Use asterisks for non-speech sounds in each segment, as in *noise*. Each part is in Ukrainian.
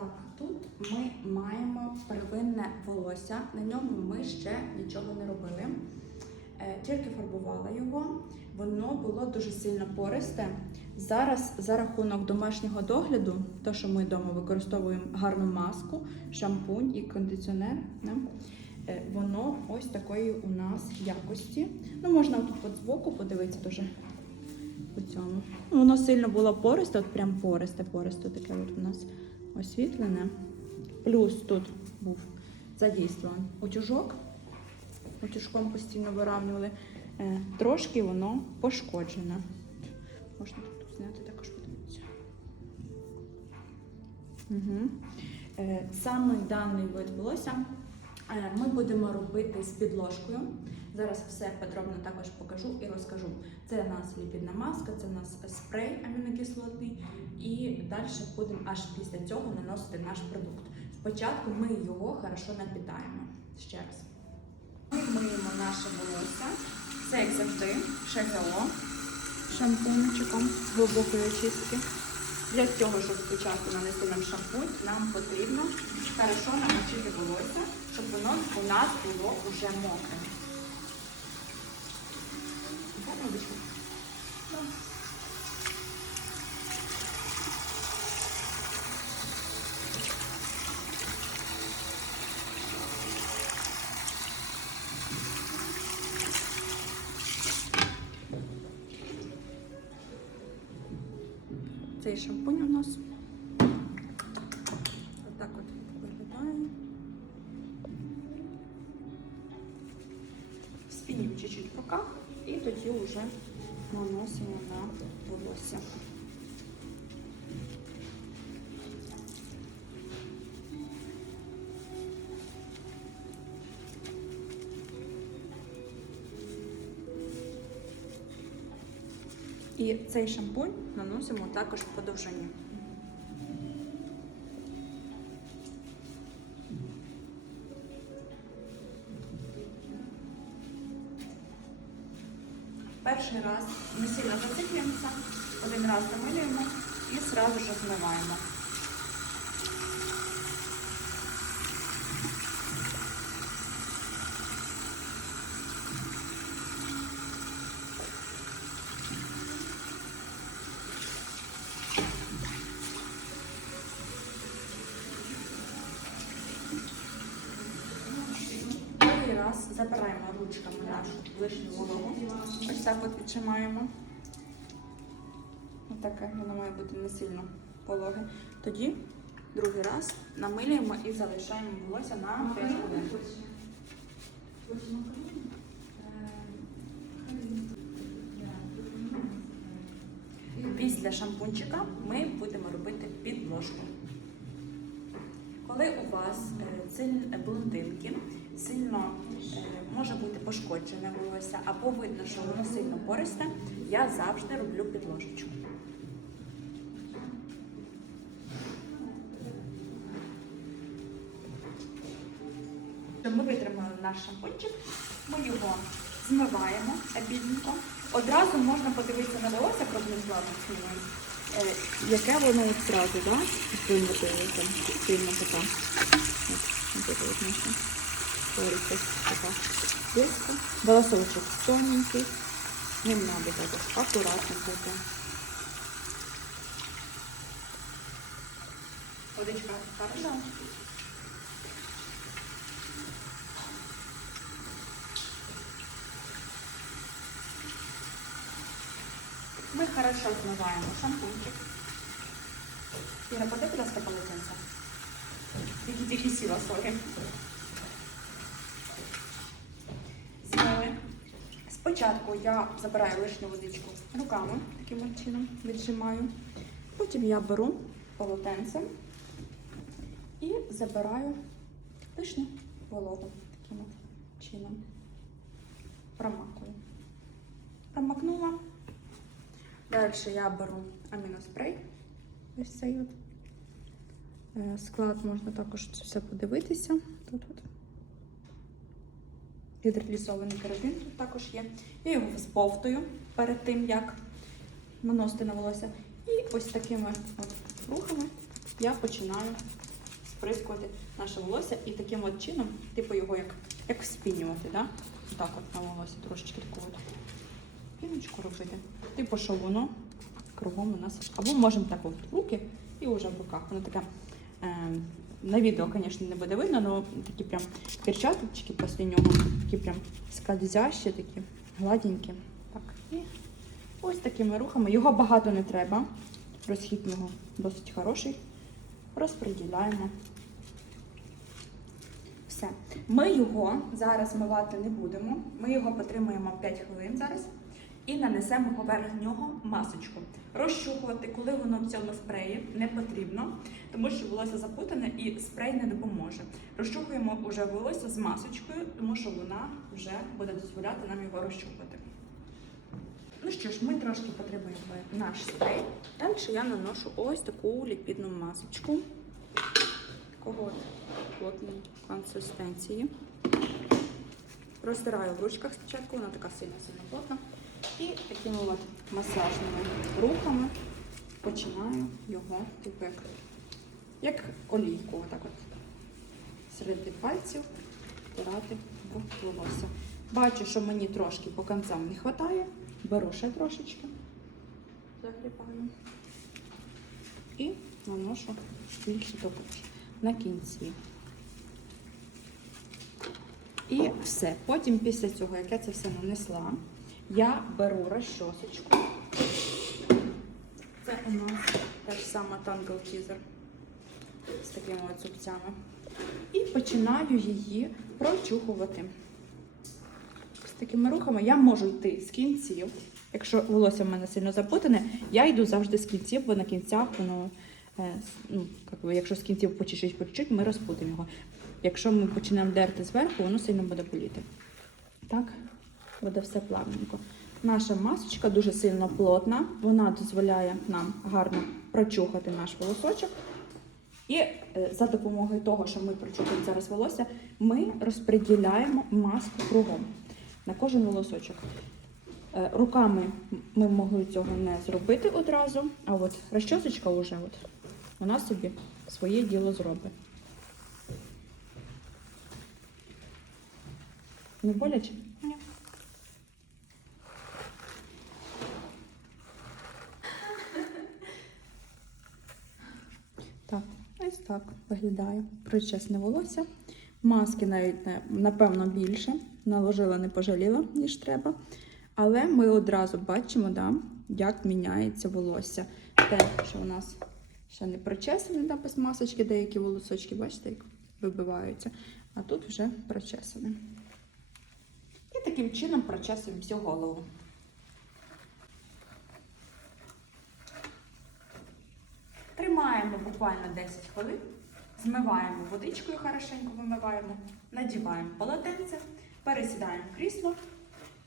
Так, тут ми маємо первинне волосся. На ньому ми ще нічого не робили. Е, Тільки фарбувала його. Воно було дуже сильно пористе. Зараз за рахунок домашнього догляду, то що ми вдома використовуємо гарну маску, шампунь і кондиціонер. е, Воно ось такої у нас якості. Ну, можна тут от збоку подивитися дуже по цьому. Ну, Воно сильно було пористе, от прям пористе, пористе таке от у нас освітлене. Плюс тут був задействований утюжок. Утюжком постійно виравнювали. Е, Трошки воно пошкоджене. Можна тут зняти також подивитися. Угу. Саме даний вид волосся е, ми будемо робити з підложкою. Зараз все подробно також покажу і розкажу. Це у нас ліпідна маска, це у нас спрей амінокислотний. І далі будемо аж після цього наносити наш продукт. Спочатку ми його хорошо напітаємо. Ще раз. Ми миємо наше волосся. Це як завжди шагало шампунчиком глибокої очистки. Для цього, щоб спочатку нанести нам шампунь, нам потрібно хорошо намочити волосся, щоб воно у нас було вже мокре. Шампунь у нас І цей шампунь наносимо також по довжині. Перший раз ми сильно зациклюємося, один раз намилюємо і одразу ж змиваємо. Другий раз забираємо ручками нашу лишню вологу. Ось так от відчимаємо. Ось таке воно має бути не сильно пологе. Тоді другий раз намилюємо і залишаємо волосся на 5 хвилин. Після шампунчика ми будемо робити підложку. Коли у вас е, блондинки, сильно е, може бути пошкоджене волосся, або видно, що воно сильно пористе, я завжди роблю підложечку. Ми витримали наш шампунчик, ми його змиваємо обідненько. Одразу можна подивитися на волосся крупним планом знімаємо. Яке воно от зразу, так? Да? Вимотується, сильно така. От така диска. Волосочок тоненький. Ним надо так акуратно бути. Водичка хорошо. Ми хорошо змиваємо шампунчик. Іра, подай, ласка, полотенце. Тільки тільки сіла, Спочатку я забираю лишню водичку руками, таким чином віджимаю. Потім я беру полотенце і забираю лишню вологу таким чином. Промакую. Промакнула. Далі я беру аміноспрей. Ось цей от. Е, Склад можна також все подивитися. Тут от. Гідролізований кератин тут також є. Я його сповтую перед тим, як наносити на волосся. І ось такими от рухами я починаю сприскувати наше волосся і таким от чином, типу його як, як вспінювати, да? так от на волосся трошечки таку от піночку робити. Типу, що воно кругом у нас. Або можемо так от руки і вже в руках. Воно таке. Е, на відео, звісно, не буде видно, але такі прям перчаточки після нього, такі прям скользящі, такі гладенькі. Так, і ось такими рухами. Його багато не треба. Розхід його досить хороший. Розподіляємо. Все. Ми його зараз мивати не будемо. Ми його потримаємо 5 хвилин зараз і нанесемо поверх нього масочку. Розчухувати, коли воно в цьому спреї, не потрібно, тому що волосся запутане і спрей не допоможе. Розчухуємо вже волосся з масочкою, тому що вона вже буде дозволяти нам його розчухувати. Ну що ж, ми трошки потримаємо наш спрей. Далі я наношу ось таку ліпідну масочку. Такого от плотної консистенції. Розтираю в ручках спочатку, вона така сильно-сильно плотна. І такими от масажними рухами починаю його типу, як, олійку, отак от серед пальців втирати в волосся. Бачу, що мені трошки по концам не вистачає. Беру ще трошечки, загрібаю і наношу більше також на кінці. І все. Потім після цього, як я це все нанесла, я беру розчосочку. Це у нас та ж сама Tangle Teaser з такими от зубцями. І починаю її прочухувати. З такими рухами я можу йти з кінців. Якщо волосся в мене сильно запутане, я йду завжди з кінців, бо на кінцях воно, е, ну, би, якщо з кінців по чуть-чуть, по чуть-чуть, ми розпутимо його. Якщо ми почнемо дерти зверху, воно сильно буде боліти. Так, буде все плавненько. Наша масочка дуже сильно плотна, вона дозволяє нам гарно прочухати наш волосочок. І е, за допомогою того, що ми прочухаємо зараз волосся, ми розподіляємо маску кругом на кожен волосочок. Е, Руками ми могли цього не зробити одразу, а от розчосочка вже от, вона собі своє діло зробить. Не боляче? Ні. Так, ось так виглядає причесне волосся. Маски навіть напевно більше. Наложила, не пожаліла, ніж треба. Але ми одразу бачимо, да, як міняється волосся. Те, що у нас ще не причесане, да, без масочки, деякі волосочки, бачите, як вибиваються. А тут вже причесане. І таким чином прочесуємо всю голову. Тримаємо буквально 10 хвилин, змиваємо водичкою, хорошенько вимиваємо, надіваємо полотенце, пересідаємо в крісло,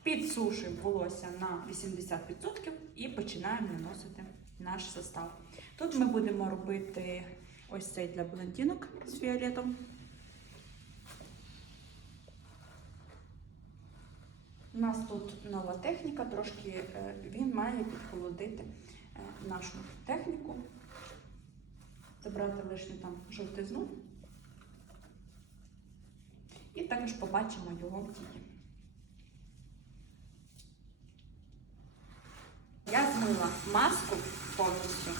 підсушуємо волосся на 80% і починаємо наносити наш состав. Тут ми будемо робити ось цей для блондинок з фіолетом. У нас тут нова техніка, трошки е, він має підхолодити е, нашу техніку, забрати лишню там жовтизну. І також побачимо його в дії. Я змила маску повністю.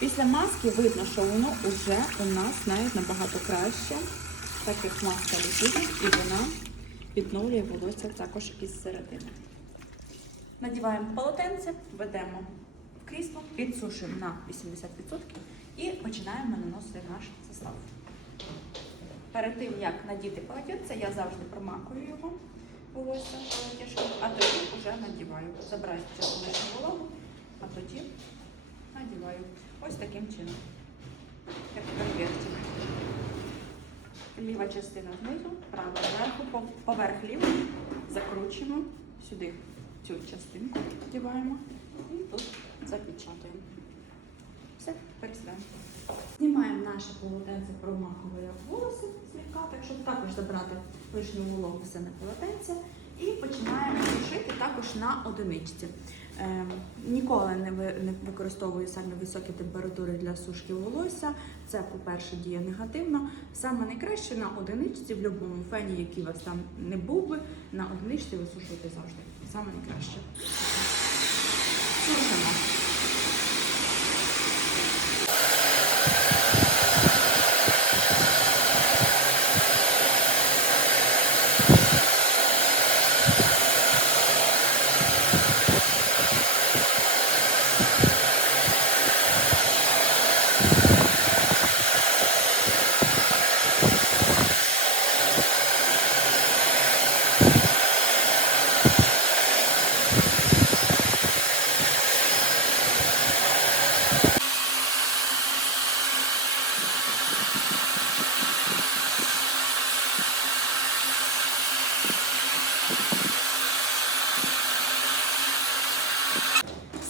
Після маски видно, що воно вже у нас навіть набагато краще, так як маска ліпідна, і вона відновлює волосся також із середини. Надіваємо полотенце, ведемо в крісло, підсушуємо на 80% і починаємо наносити наш состав. Перед тим, як надіти полотенце, я завжди промакую його волосся полотішком, а тоді вже надіваю. Забираю спочатку лишню вологу, а тоді надіваю. Ось таким чином. Як конвертик. Ліва частина знизу, права зверху, поверх лівої закручуємо сюди цю частинку, вдіваємо і тут запечатуємо. Все, пересідаємо. Знімаємо наше полотенце, промахує волоси слегка, так щоб також забрати лишню вологу все на полотенце. І починаємо сушити також на одиничці. Е, ніколи не, ви, не використовую саме високі температури для сушки волосся. Це, по-перше, діє негативно. Саме найкраще на одиничці, в будь-якому фені, який у вас там не був би, на одиничці висушувати завжди. Саме найкраще. Сушимо.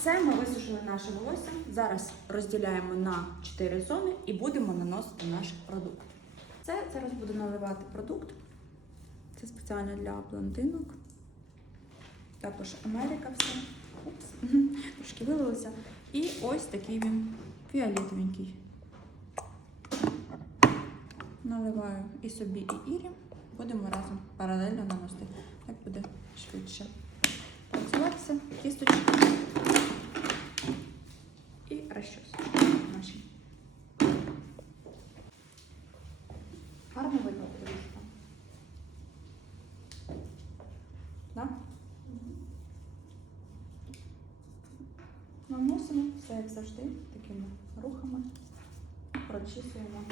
Все, ми висушили наше волосся. Зараз розділяємо на 4 зони і будемо наносити наш продукт. Це зараз буду наливати продукт. Це спеціально для блондинок. Також Америка все. Упс. *laughs* Трошки вилилося. І ось такий він фіолетовенький. Наливаю і собі, і Ірі. Будемо разом паралельно наносити. Так буде швидше працюватися. Кісточки і щось. наші. Гарно видно. Да? Наносимо все як завжди, такими рухами. Прочісуємо.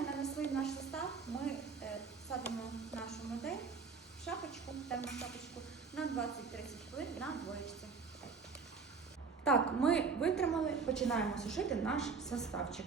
Нанесли наш состав, ми е, садимо нашу модель в шапочку, темну на 20-30 хвилин на двоєчці. Так, ми витримали, починаємо сушити наш составчик.